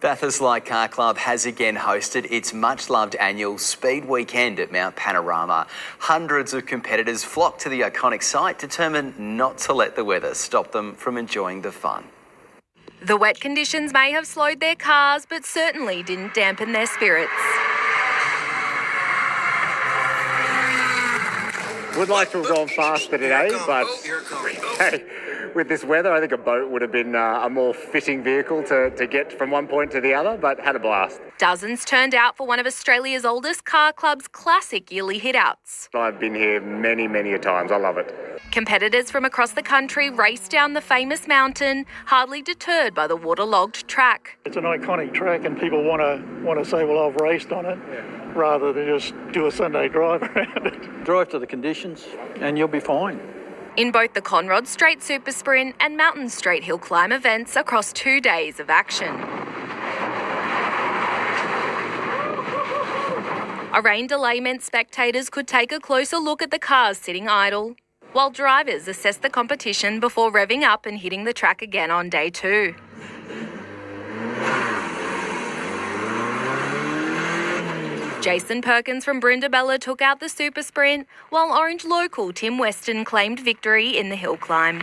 Bathurst Light Car Club has again hosted its much-loved annual Speed Weekend at Mount Panorama. Hundreds of competitors flocked to the iconic site, determined not to let the weather stop them from enjoying the fun. The wet conditions may have slowed their cars, but certainly didn't dampen their spirits. Would like to have gone faster today, but hey, with this weather, I think a boat would have been a more fitting vehicle to get from one point to the other, but had a blast. Dozens turned out for one of Australia's oldest car club's classic yearly hit-outs. I've been here many, many a times. I love it. Competitors from across the country raced down the famous mountain, hardly deterred by the waterlogged track. It's an iconic track and people want to say, well, I've raced on it, rather than just do a Sunday drive around it. Drive to the conditions and you'll be fine. In both the Conrod Straight Supersprint and Mountain Straight hillclimb events across 2 days of action. A rain delay meant spectators could take a closer look at the cars sitting idle, while drivers assessed the competition before revving up and hitting the track again on day 2. Jason Perkins from Brindabella took out the Supersprint, while Orange local Tim Weston claimed victory in the hillclimb.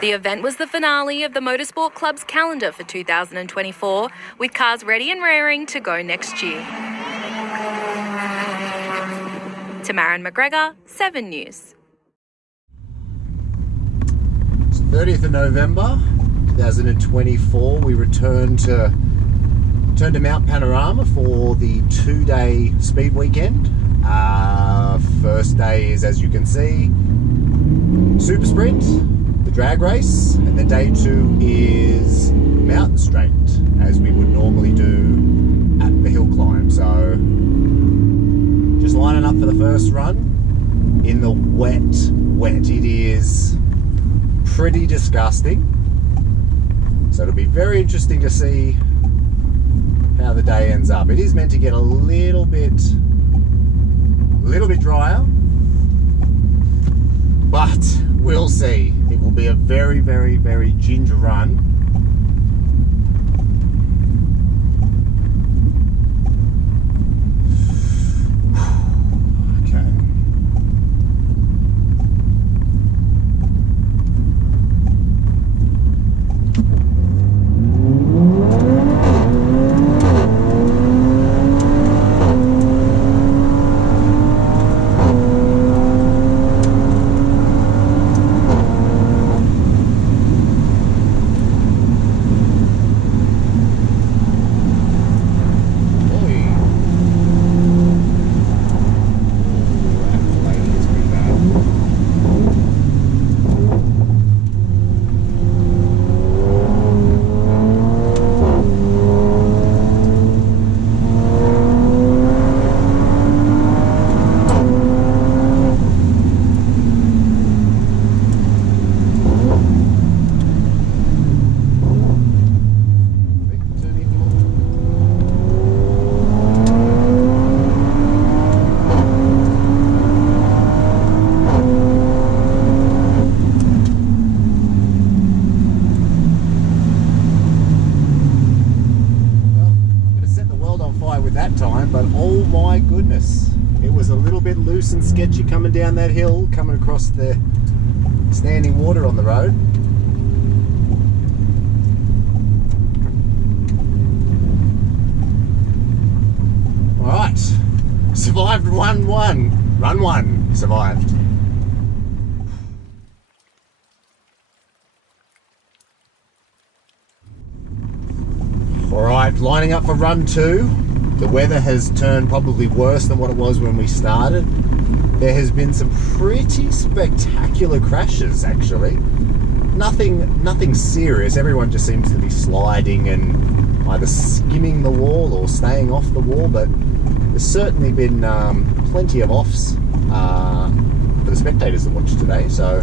The event was the finale of the Motorsport Club's calendar for 2024, with cars ready and raring to go next year. Tamarin McGregor, 7 News. It's 30th of November 2024. We returned to Mount Panorama for the 2-day speed weekend. First day is, as you can see, Supersprint, the drag race, and then day 2 is Mountain Straight, as we would normally do at the hill climb. So just lining up for the first run in the wet. It is pretty disgusting. So it'll be very interesting to see how the day ends up. It is meant to get a little bit drier, but we'll see. It will be a very, very, very ginger run. That time, but oh my goodness, it was a little bit loose and sketchy coming down that hill, coming across the standing water on the road. All right, survived run one, survived. All right, lining up for run 2. The weather has turned probably worse than what it was when we started. There has been some pretty spectacular crashes, actually. Nothing serious. Everyone just seems to be sliding and either skimming the wall or staying off the wall, but there's certainly been plenty of offs for the spectators that watch today, so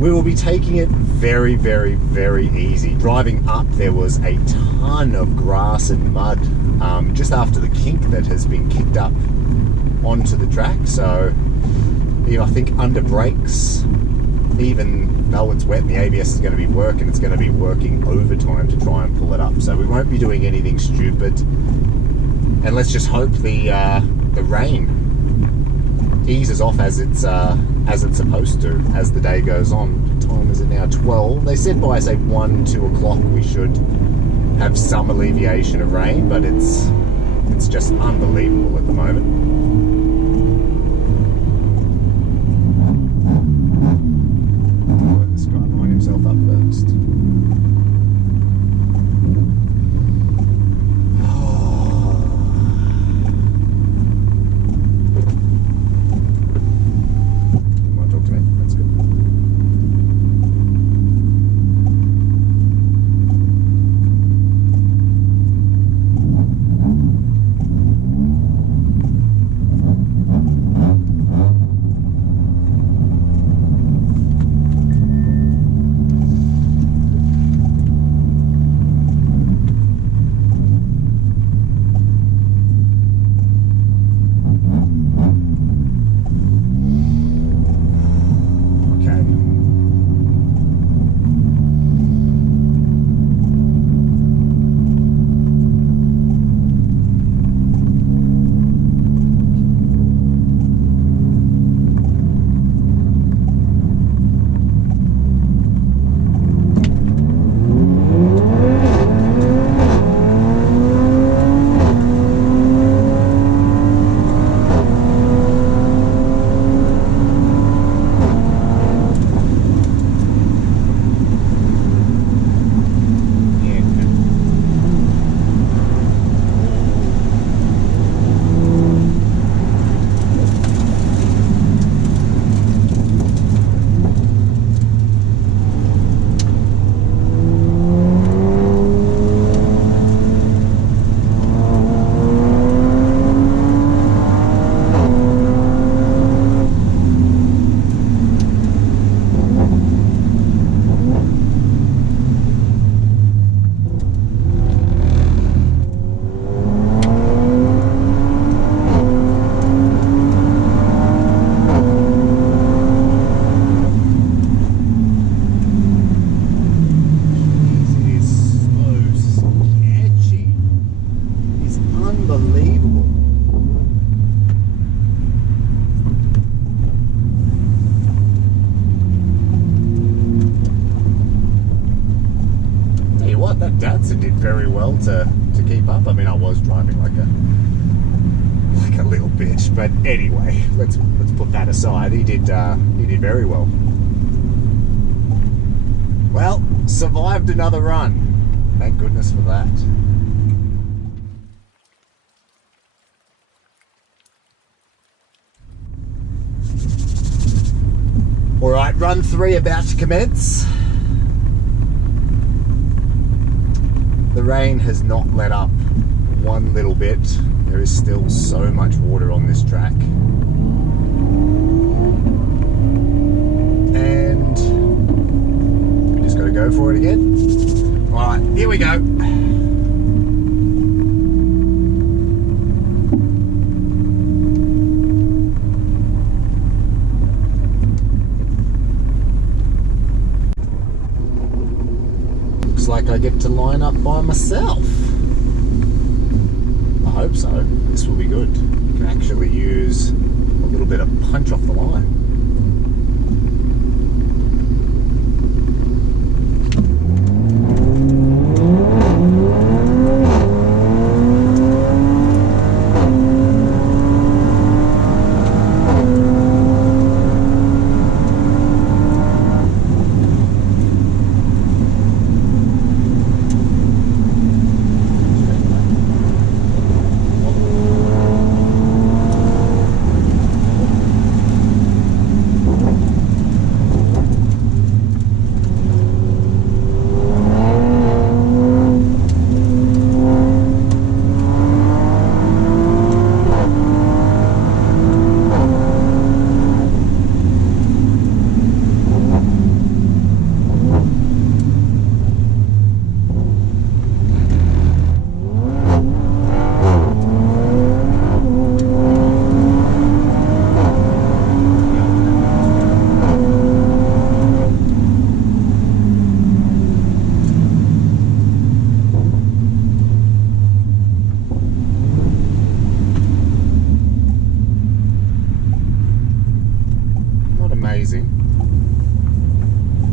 we will be taking it very, very, very easy. Driving up, there was a ton of grass and mud just after the kink that has been kicked up onto the track. So, I think under brakes, even though it's wet and the ABS is going to be working, it's going to be working overtime to try and pull it up. So we won't be doing anything stupid. And let's just hope the rain eases off as it's supposed to as the day goes on. What time is it now? 12. They said by say 1, 2 o'clock we should have some alleviation of rain, but it's just unbelievable at the moment. I'll let this guy line himself up first. Very well to keep up. I mean, I was driving like a little bitch, but anyway, let's put that aside. He did very well. Well, survived another run. Thank goodness for that. All right, run 3 about to commence. The rain has not let up one little bit. There is still so much water on this track. And we just got to go for it again. All right, here we go. Like I get to line up by myself. I hope so. This will be good. Can actually use a little bit of punch off the line.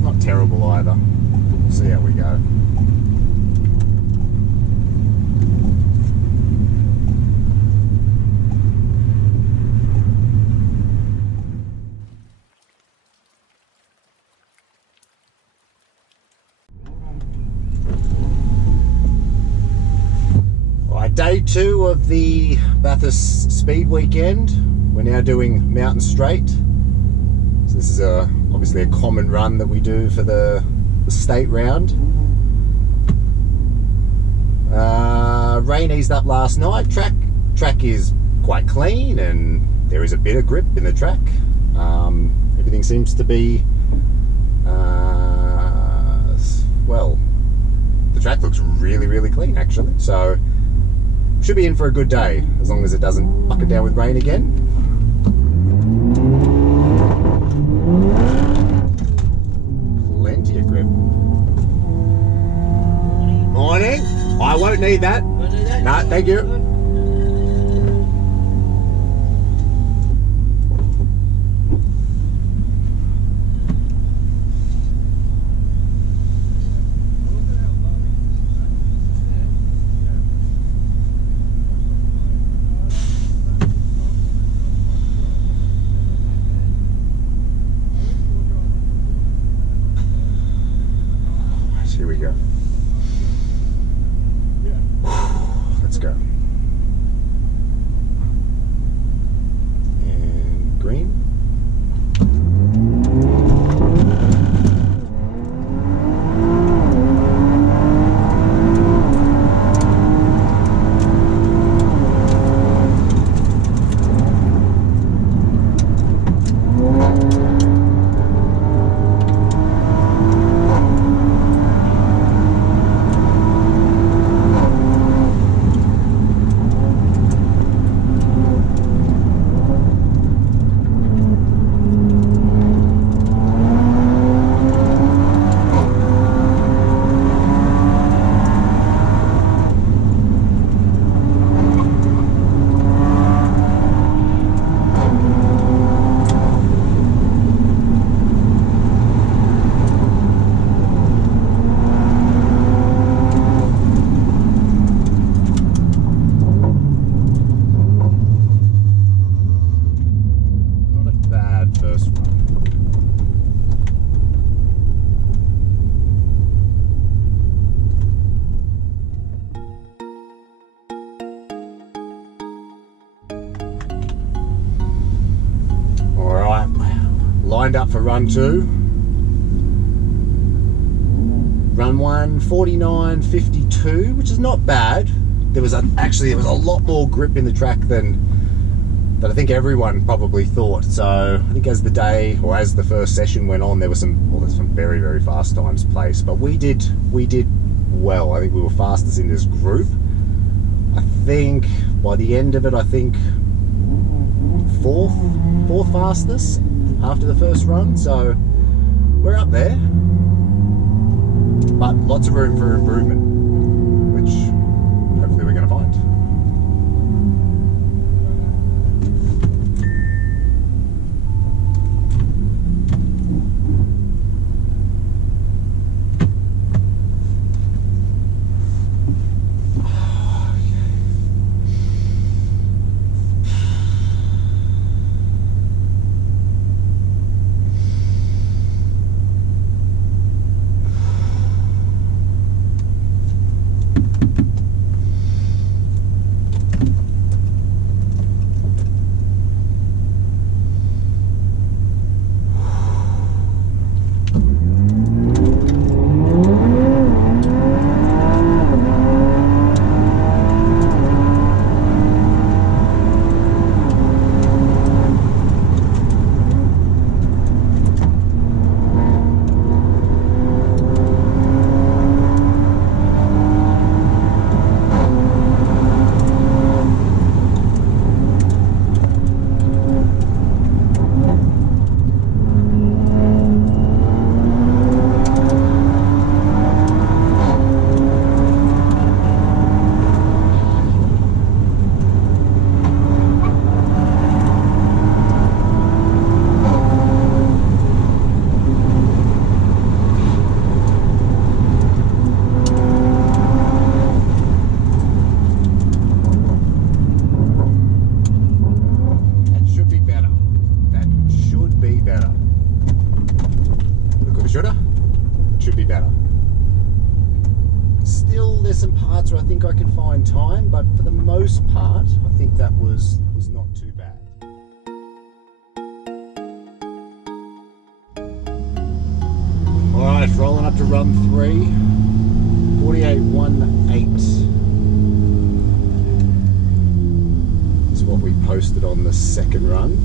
Not terrible either. We'll see how we go. Day 2 of the Bathurst Speed Weekend. We're now doing Mountain Straight. So this is obviously a common run that we do for the state round. Rain eased up last night. Track is quite clean and there is a bit of grip in the track. Everything seems to be well, the track looks really clean actually. So should be in for a good day, as long as it doesn't bucket down with rain again. Plenty of grip. Morning. I won't need that. No, thank you. Here we go. Let's go. And green. Lined up for run 2. Run 1, 49.52, which is not bad. There was actually a lot more grip in the track than I think everyone probably thought. So I think as the day, or as the first session went on, there's some very fast times placed. But we did well. I think we were fastest in this group. I think by the end of it, I think fourth fastest after the first run, so we're up there, but lots of room for improvement, which hopefully we're going to find. Should I? It should be better. Still, there's some parts where I think I can find time, but for the most part, I think that was not too bad. All right, rolling up to run 3, 48.18 is what we posted on the second run.